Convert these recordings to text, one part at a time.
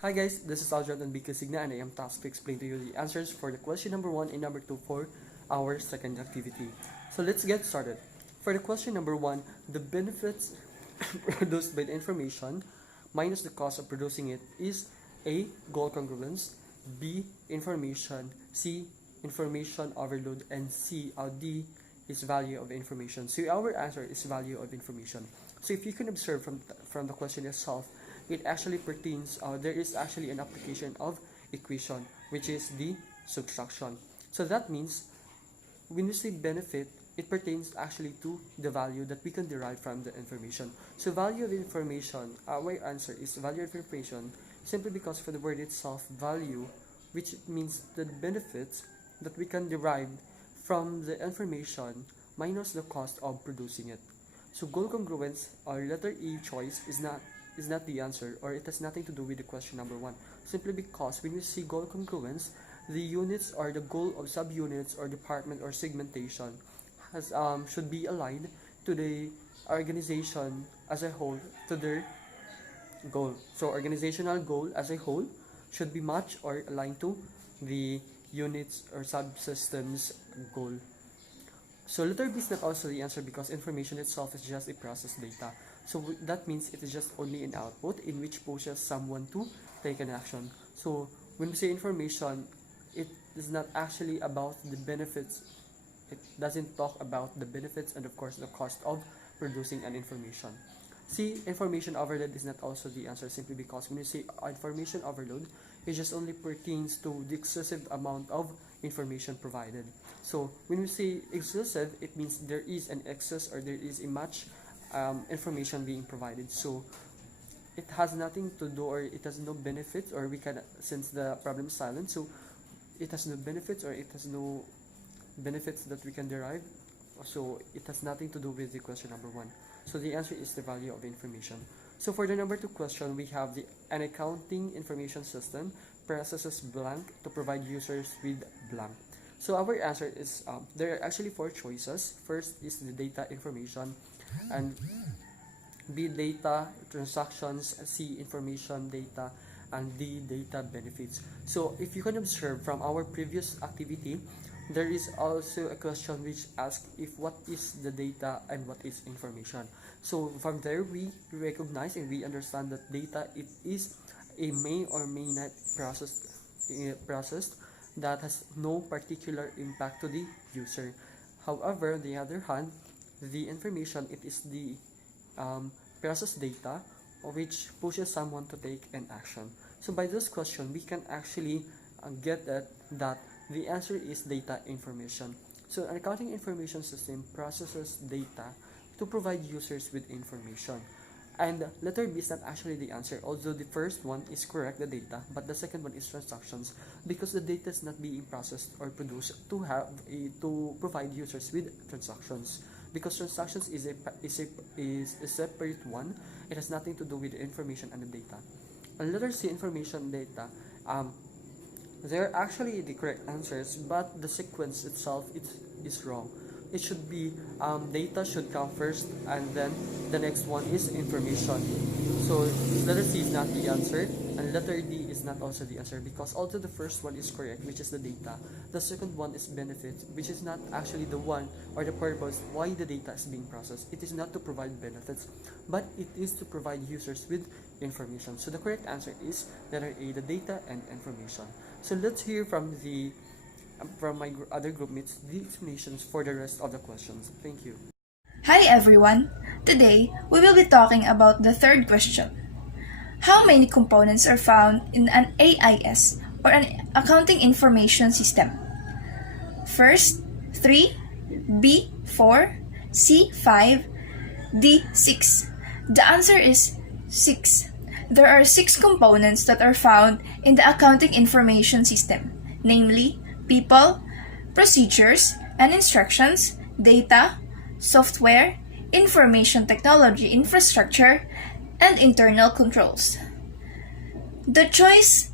Hi guys, this is Aljad and Bika Signa and I am tasked to explain to you the answers for the question number 1 and number 2 for our second activity. So let's get started. For the question number 1, the benefits produced by the information minus the cost of producing it is A. Goal congruence, B. Information, C. Information overload, and C. D. is value of information. So our answer is value of information. So if you can observe from the question itself, it actually pertains, there is actually an application of equation, which is the subtraction. So that means when you say benefit, it pertains actually to the value that we can derive from the information. So value of information, our answer is value of information, simply because for the word itself, value, which means the benefits that we can derive from the information minus the cost of producing it. So goal congruence or letter E choice is not the answer, or it has nothing to do with the question number 1, simply because when you see goal congruence, the units or the goal of subunits or department or segmentation has should be aligned to the organization as a whole, to their goal. So organizational goal as a whole should be matched or aligned to the units or subsystems goal. So letter B is not also the answer because information itself is just a process data. So that means it is just only an output in which pushes someone to take an action. So when we say information, it is not actually about the benefits. It doesn't talk about the benefits and of course the cost of producing an information. See, information overload is not also the answer, simply because when you say information overload, it just only pertains to the excessive amount of information provided. So when we say excessive, it means there is an excess or there is a much information being provided. So it has nothing to do, or it has no benefits, or we can, since the problem is silent, so it has no benefits or it has no benefits that we can derive. So it has nothing to do with the question number 1. So the answer is the value of information. So for the number 2 question, we have an accounting information system processes blank to provide users with blank. So our answer is, there are actually 4 choices. First is the data information, and B, data transactions, C, information data, and D, data benefits. So if you can observe from our previous activity, there is also a question which asks if what is the data and what is information. So from there we recognize and we understand that data, it is a may or may not processed that has no particular impact to the user. However, on the other hand, the information, it is the process data which pushes someone to take an action. So by this question, we can actually get that the answer is data information. So an accounting information system processes data to provide users with information. And letter B is not actually the answer, although the first one is correct, the data, but the second one is transactions, because the data is not being processed or produced to provide users with transactions. Because transactions is a separate one, it has nothing to do with the information and the data. And letter C, information data, they're actually the correct answers, but the sequence itself is wrong. It should be data should come first, and then the next one is information. So letter C is not the answer, and letter D is not also the answer, because although the first one is correct, which is the data, the second one is benefits, which is not actually the one or the purpose why the data is being processed. It is not to provide benefits, but it is to provide users with information. So the correct answer is letter A, the data and information. So let's hear from my other group mates the explanations for the rest of the questions. Thank you. Hi everyone! Today, we will be talking about the third question. How many components are found in an AIS, or an accounting information system? First, 3, B, 4, C, 5, D, 6. The answer is 6. There are 6 components that are found in the accounting information system, namely people, procedures and instructions, data, software, information technology infrastructure, and internal controls. The choice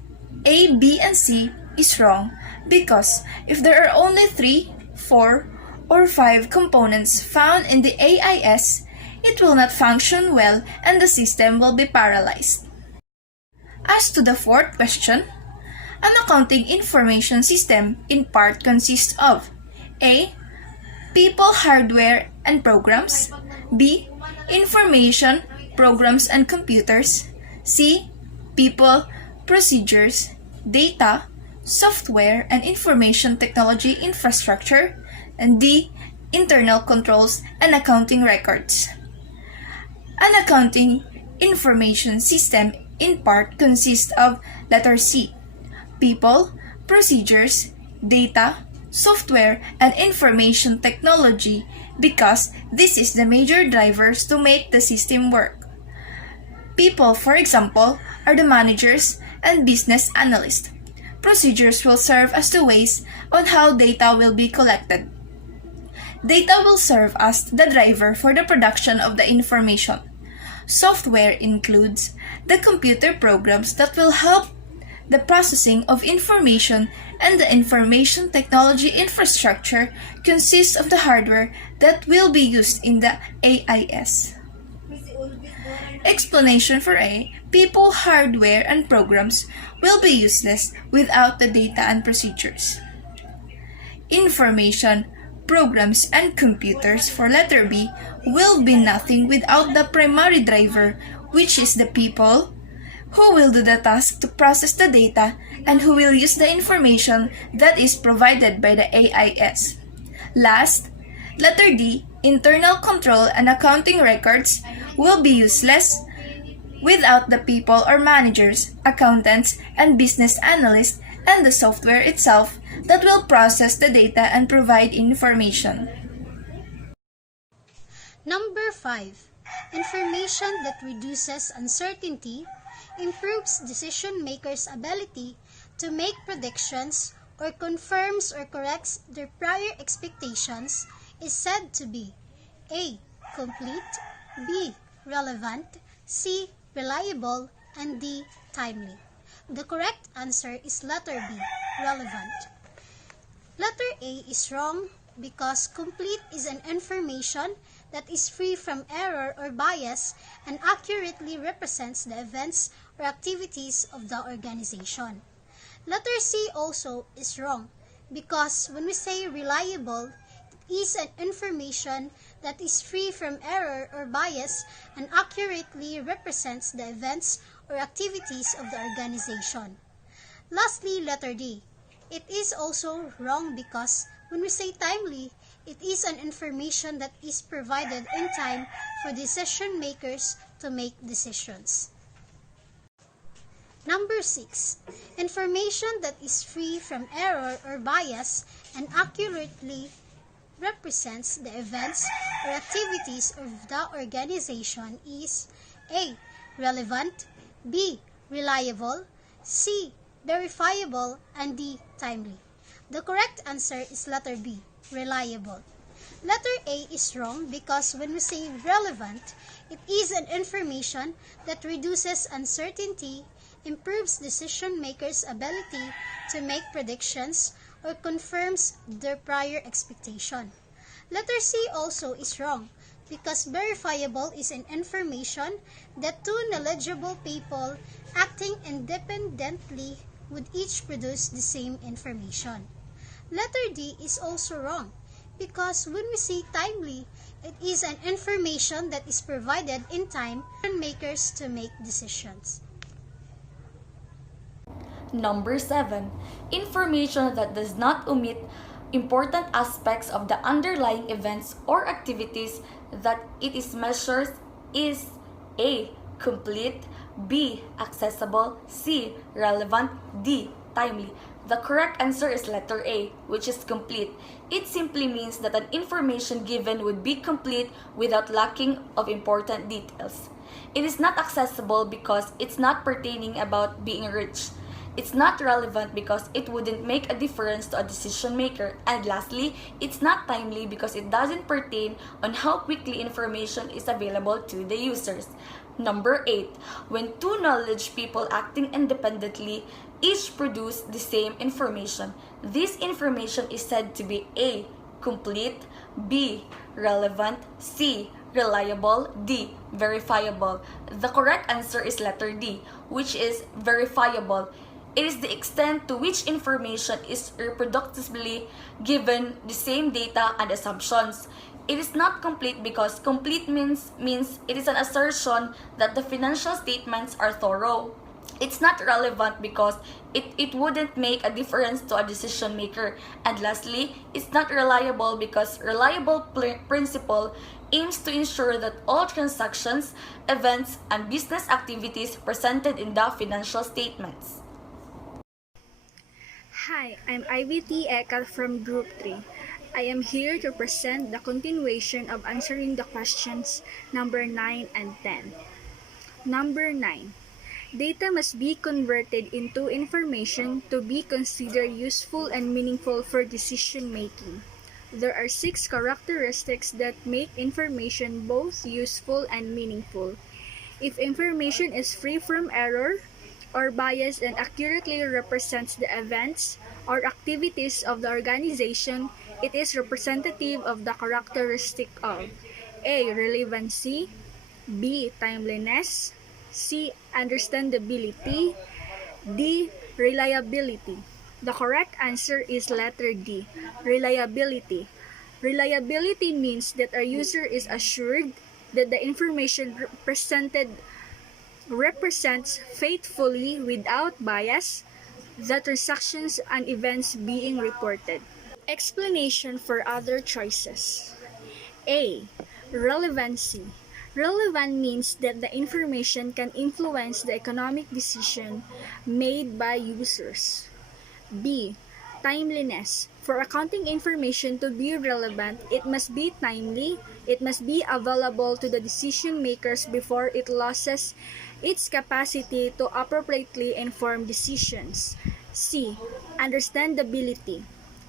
A, B, and C is wrong because if there are only 3, 4, or 5 components found in the AIS, it will not function well and the system will be paralyzed. As to the fourth question, an accounting information system in part consists of A. People, hardware, and programs. B. Information, programs, and computers. C. People, procedures, data, software, and information technology infrastructure. And D. Internal controls and accounting records. An accounting information system in part consists of letter C. People, procedures, data, software, and information technology because this is the major drivers to make the system work. People, for example, are the managers and business analysts. Procedures will serve as the ways on how data will be collected. Data will serve as the driver for the production of the information. Software includes the computer programs that will help the processing of information, and the information technology infrastructure consists of the hardware that will be used in the AIS. Explanation for A. People, hardware, and programs will be useless without the data and procedures. Information, programs, and computers for letter B will be nothing without the primary driver, which is the people, who will do the task to process the data and who will use the information that is provided by the AIS. Last, letter D, internal control and accounting records will be useless without the people or managers, accountants, and business analysts and the software itself that will process the data and provide information. Number 5. Information that reduces uncertainty, improves decision makers' ability to make predictions, or confirms or corrects their prior expectations is said to be A. Complete, B. Relevant, C. Reliable, and D. Timely. The correct answer is letter B. Relevant. Letter A is wrong because complete is an information that is free from error or bias and accurately represents the events or activities of the organization. Letter C also is wrong because when we say reliable, it is an information that is free from error or bias and accurately represents the events or activities of the organization. Lastly, letter D. It is also wrong because when we say timely, it is an information that is provided in time for decision makers to make decisions. Number 6. Information that is free from error or bias and accurately represents the events or activities of the organization is A. Relevant, B. Reliable, C. Verifiable, and D. Timely. The correct answer is letter B. Reliable. Letter A is wrong because when we say relevant, it is an information that reduces uncertainty, improves decision makers' ability to make predictions, or confirms their prior expectation. Letter C also is wrong because verifiable is an information that two knowledgeable people acting independently would each produce the same information. Letter D is also wrong because when we say timely, it is an information that is provided in time for makers to make decisions. Number 7. Information that does not omit important aspects of the underlying events or activities that it is measures is A. Complete, B. Accessible, C. Relevant, D. Timely. The correct answer is letter A, which is complete. It simply means that an information given would be complete without lacking of important details. It is not accessible because it's not pertaining about being rich. It's not relevant because it wouldn't make a difference to a decision maker. And lastly, it's not timely because it doesn't pertain on how quickly information is available to the users. Number 8. When two knowledge people acting independently each produce the same information, this information is said to be A. Complete, B. Relevant, C. reliable, D, verifiable. The correct answer is letter D, which is verifiable. It is the extent to which information is reproducibly given the same data and assumptions. It is not complete because complete means it is an assertion that the financial statements are thorough. It's not relevant because it wouldn't make a difference to a decision maker. And lastly, it's not reliable because reliable principle aims to ensure that all transactions, events, and business activities presented in the financial statements. Hi, I'm Ivy T. Ekal from Group 3. I am here to present the continuation of answering the questions number 9 and 10. Number 9. Data must be converted into information to be considered useful and meaningful for decision making. There are 6 characteristics that make information both useful and meaningful. If information is free from error or bias and accurately represents the events or activities of the organization, it is representative of the characteristic of A. Relevancy, B. Timeliness, C. Understandability, D. Reliability. The correct answer is letter D. Reliability. Reliability means that a user is assured that the information presented represents faithfully without bias the transactions and events being reported. Explanation for other choices. A. Relevancy. Relevant means that the information can influence the economic decision made by users. B. Timeliness. For accounting information to be relevant, it must be timely, it must be available to the decision makers before it loses its capacity to appropriately inform decisions. C. Understandability.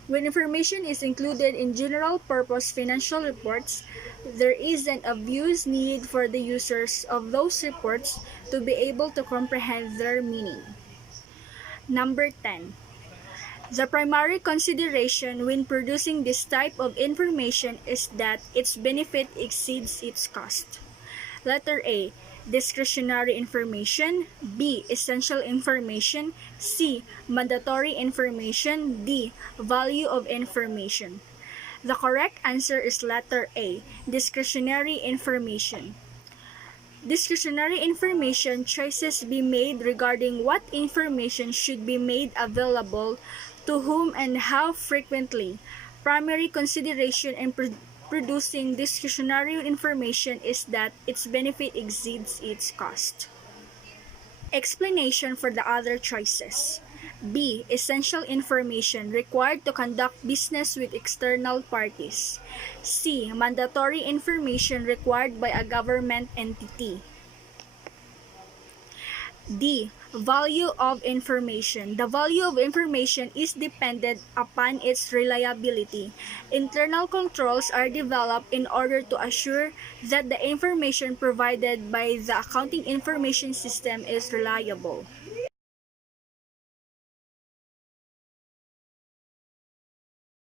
When information is included in general-purpose financial reports, there is an obvious need for the users of those reports to be able to comprehend their meaning. Number 10. The primary consideration when producing this type of information is that its benefit exceeds its cost. Letter A. Discretionary information. B. Essential information. C. Mandatory information. D. Value of information. The correct answer is letter A. Discretionary information. Discretionary information choices be made regarding what information should be made available to whom and how frequently. Primary consideration in producing discretionary information is that its benefit exceeds its cost. Explanation for the other choices. B. Essential information required to conduct business with external parties. C. Mandatory information required by a government entity. D. Value of information. The value of information is dependent upon its reliability. Internal controls are developed in order to assure that the information provided by the accounting information system is reliable.